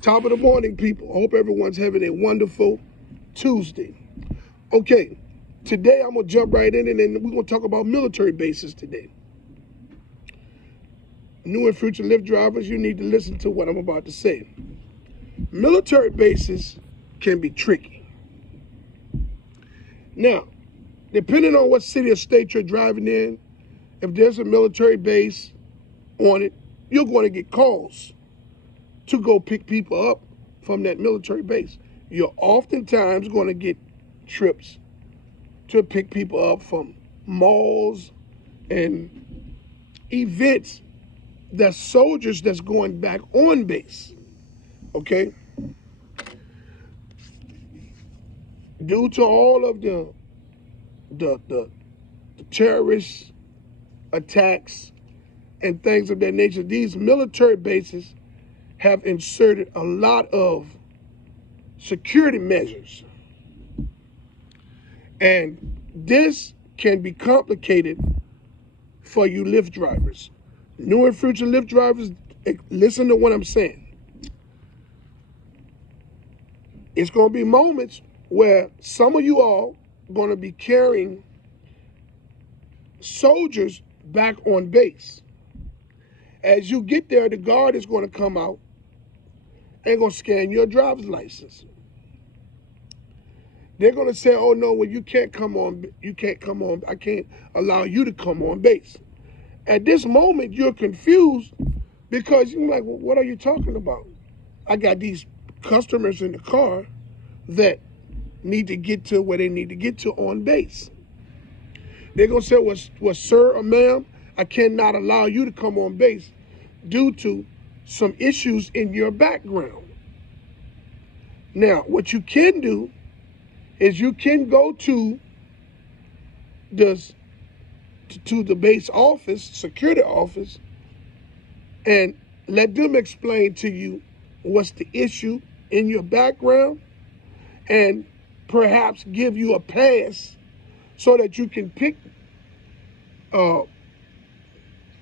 Top of the morning, people. I hope everyone's having a wonderful Tuesday. Okay, today I'm going to jump right in and then we're going to talk about military bases today. New and future Lyft drivers, you need to listen to what I'm about to say. Military bases can be tricky. Now, depending on what city or state you're driving in, if there's a military base on it, you're going to get calls to go pick people up from that military base. You're oftentimes going to get trips to pick people up from malls and events that's soldiers that's going back on base, okay? Due to all of the terrorist attacks and things of that nature, these military bases have inserted a lot of security measures. And this can be complicated for you Lyft drivers. New and future Lyft drivers, listen to what I'm saying. It's going to be moments where some of you all are going to be carrying soldiers back on base. As you get there, the guard is going to come out and going to scan your driver's license. They're going to say, oh no, well you can't come on, I can't allow you to come on base. At this moment, you're confused because you're like, well, what are you talking about? I got these customers in the car that need to get to where they need to get to on base. They're going to say, well, sir or ma'am, I cannot allow you to come on base due to some issues in your background. Now, what you can do is you can go to the base office, security office, and let them explain to you what's the issue in your background and perhaps give you a pass so that you can pick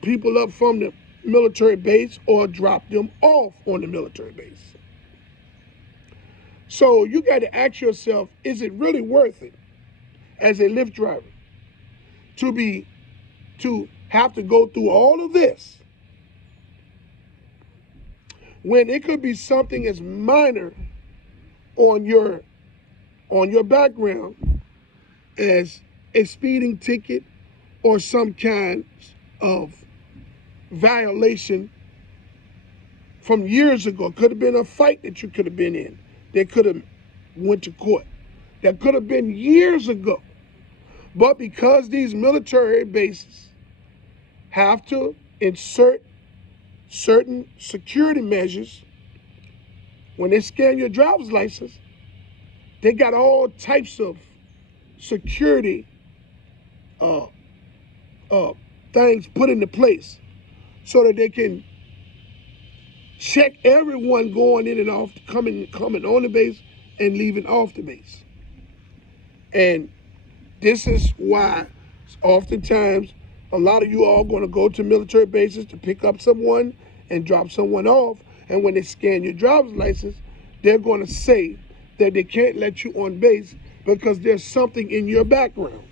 people up from the military base or drop them off on the military base. So you got to ask yourself, is it really worth it as a Lyft driver to have to go through all of this when it could be something as minor on your background as a speeding ticket or some kind of violation from years ago? Could have been a fight that you could have been in. They could have went to court. That could have been years ago. But because these military bases have to insert certain security measures when they scan your driver's license, they got all types of security things put into place so that they can check everyone going in and off, coming on the base and leaving off the base. And this is why oftentimes a lot of you all going to go to military bases to pick up someone and drop someone off. And when they scan your driver's license, they're going to say that they can't let you on base because there's something in your background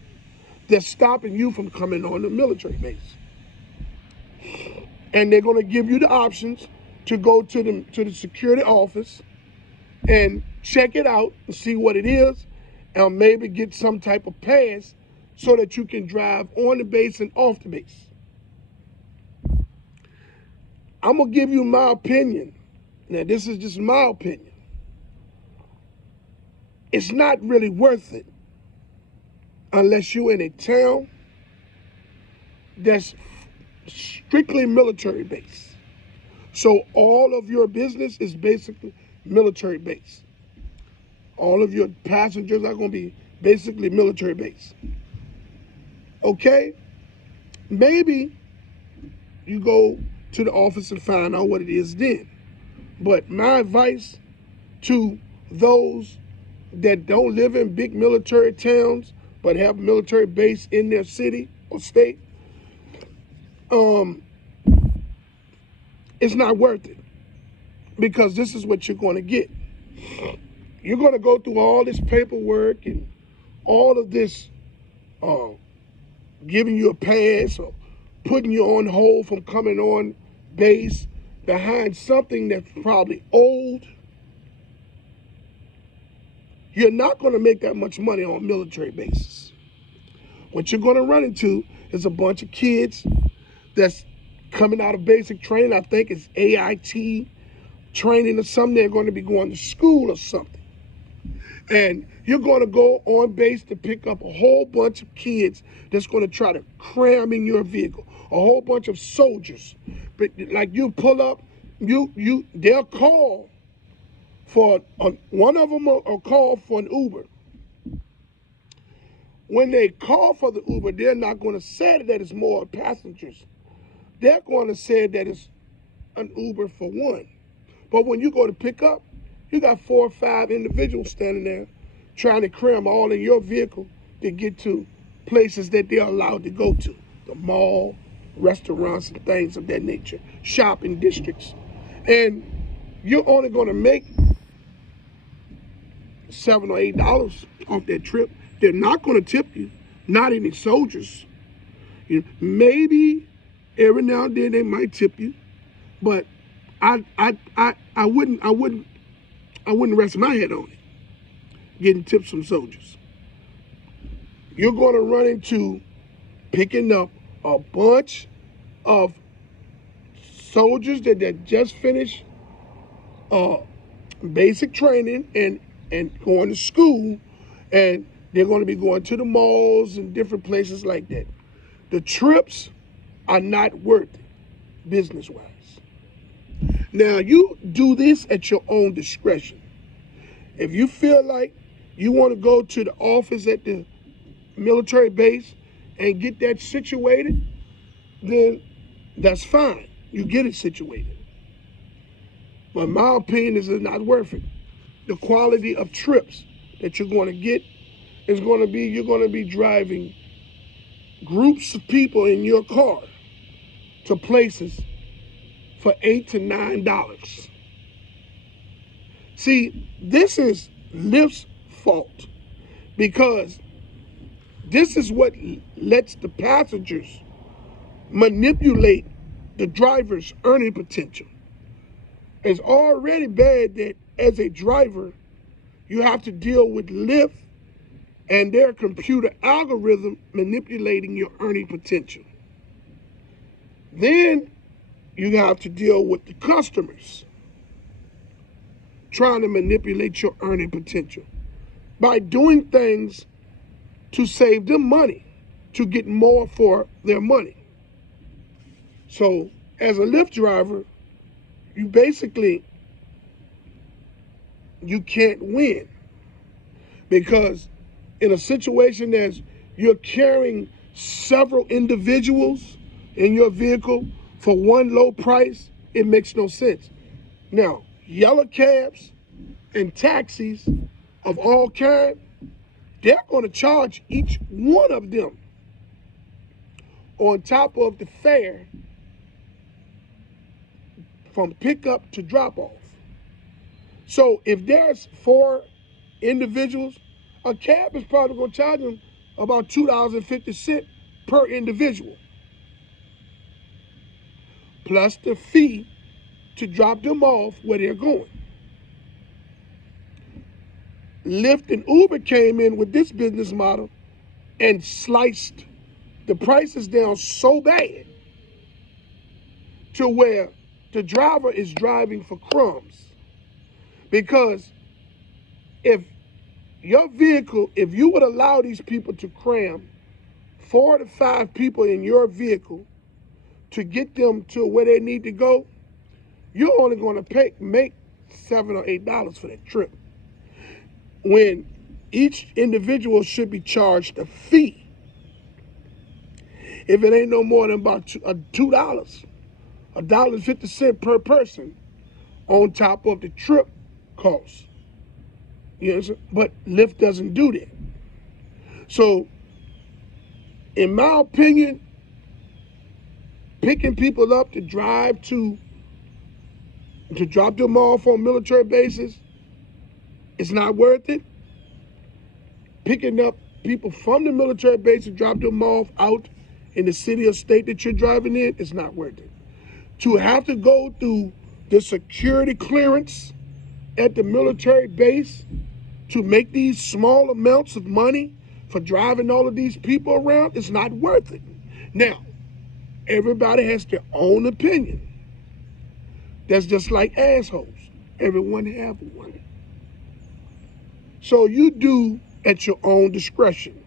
that's stopping you from coming on the military base. And they're going to give you the options to go to the security office and check it out and see what it is, and maybe get some type of pass so that you can drive on the base and off the base. I'm going to give you my opinion. Now, this is just my opinion. It's not really worth it unless you're in a town that's strictly military base. So all of your business is basically military base. All of your passengers are going to be basically military base. Okay? Maybe you go to the office and find out what it is then. But my advice to those that don't live in big military towns but have military base in their city or state, it's not worth it. because this is what you're going to get. You're going to go through all this paperwork and all of this giving you a pass or putting you on hold from coming on base behind something that's probably old. You're not going to make that much money on military bases. What you're going to run into is a bunch of kids that's coming out of basic training. I think it's AIT training or something. They're going to be going to school or something. And you're going to go on base to pick up a whole bunch of kids that's going to try to cram in your vehicle. A whole bunch of soldiers. But like you pull up, they'll call for one of them will call for an Uber. When they call for the Uber, they're not going to say that it's more passengers. They're going to say that it's an Uber for one. But when you go to pick up, you got 4 or 5 individuals standing there trying to cram all in your vehicle to get to places that they're allowed to go to. The mall, restaurants, and things of that nature. Shopping districts. And you're only going to make $7 or $8 off that trip. They're not going to tip you. Not any soldiers. You know, maybe every now and then they might tip you, but I wouldn't rest my head on it, getting tips from soldiers. You're going to run into picking up a bunch of soldiers that just finished basic training and going to school, and they're going to be going to the malls and different places like that. The trips are not worth it, business-wise. Now, you do this at your own discretion. If you feel like you want to go to the office at the military base and get that situated, then that's fine. You get it situated. But my opinion is it's not worth it. The quality of trips that you're going to get is going to be, you're going to be driving groups of people in your car to places for $8 to $9. See, this is LYFT's fault, because this is what lets the passengers manipulate the driver's earning potential. It's already bad that as a driver, you have to deal with LYFT and their computer algorithm manipulating your earning potential. Then you have to deal with the customers trying to manipulate your earning potential by doing things to save them money, to get more for their money. So as a LYFT driver, you can't win, because in a situation as you're carrying several individuals in your vehicle for one low price, it makes no sense. Now, yellow cabs and taxis of all kinds, they're going to charge each one of them on top of the fare from pickup to drop off. So if there's 4 individuals, a cab is probably going to charge them about $2.50 per individual, plus the fee to drop them off where they're going. LYFT and Uber came in with this business model and sliced the prices down so bad to where the driver is driving for crumbs. Because if your vehicle, if you would allow these people to cram 4 to 5 people in your vehicle to get them to where they need to go, you're only going to make $7 or $8 for that trip, when each individual should be charged a fee. If it ain't no more than about $2, $1.50 per person on top of the trip cost. You know, but LYFT doesn't do that. So, in my opinion, picking people up to drive to to drop them off on military bases, it's not worth it. Picking up people from the military base and drop them off out in the city or state that you're driving in, it's not worth it. To have to go through the security clearance at the military base to make these small amounts of money for driving all of these people around, it's not worth it. Now, everybody has their own opinion. That's just like assholes. Everyone have one. So you do at your own discretion.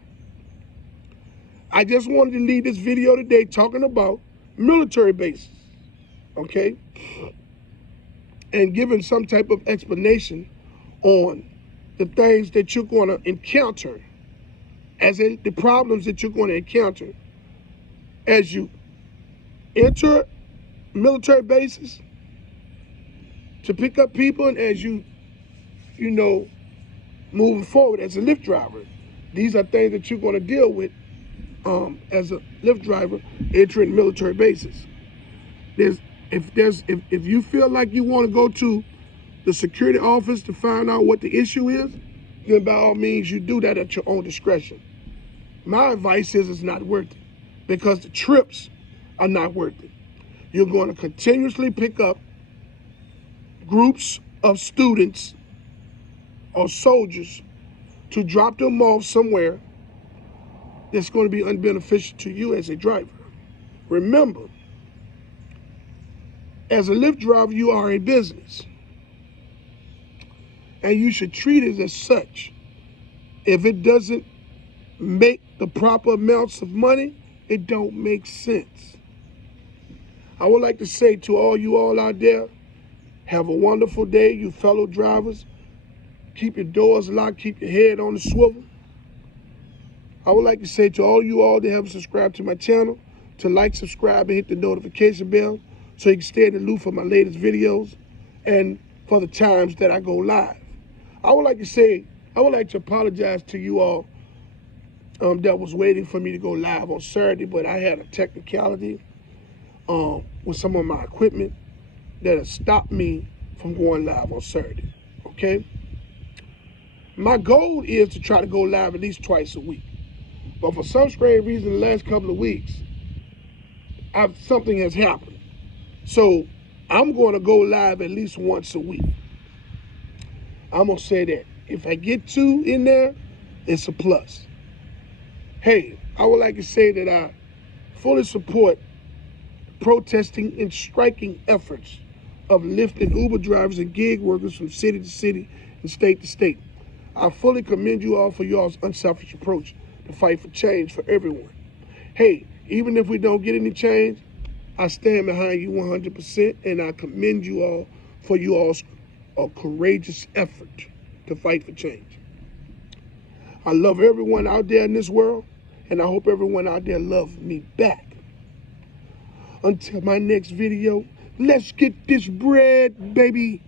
I just wanted to leave this video today talking about military bases, okay? And giving some type of explanation on the things that you're going to encounter, as in the problems that you're going to encounter as you enter military bases to pick up people, and as you know, moving forward as a Lyft driver. These are things that you're going to deal with as a Lyft driver entering military bases. If you feel like you want to go to the security office to find out what the issue is, then by all means you do that at your own discretion. My advice is it's not worth it, because the trips are not worth it. You're going to continuously pick up groups of students or soldiers to drop them off somewhere that's going to be unbeneficial to you as a driver. Remember, as a Lyft driver, you are a business, and you should treat it as such. If it doesn't make the proper amounts of money, it don't make sense. I would like to say to all you all out there, have a wonderful day, you fellow drivers. Keep your doors locked, keep your head on the swivel. I would like to say to all you all that haven't subscribed to my channel, to like, subscribe, and hit the notification bell so you can stay in the loop for my latest videos and for the times that I go live. I would like to apologize to you all that was waiting for me to go live on Saturday, but I had a technicality with some of my equipment that has stopped me from going live on Saturday, okay? My goal is to try to go live at least twice a week. But for some strange reason, the last couple of weeks, something has happened. So I'm going to go live at least once a week. I'm going to say that. If I get 2 in there, it's a plus. Hey, I would like to say that I fully support protesting and striking efforts of Lyft and Uber drivers and gig workers from city to city and state to state. I fully commend you all for y'all's unselfish approach to fight for change for everyone. Hey, even if we don't get any change, I stand behind you 100%, and I commend you all for you all's courageous effort to fight for change. I love everyone out there in this world, and I hope everyone out there loves me back. Until my next video, let's get this bread, baby.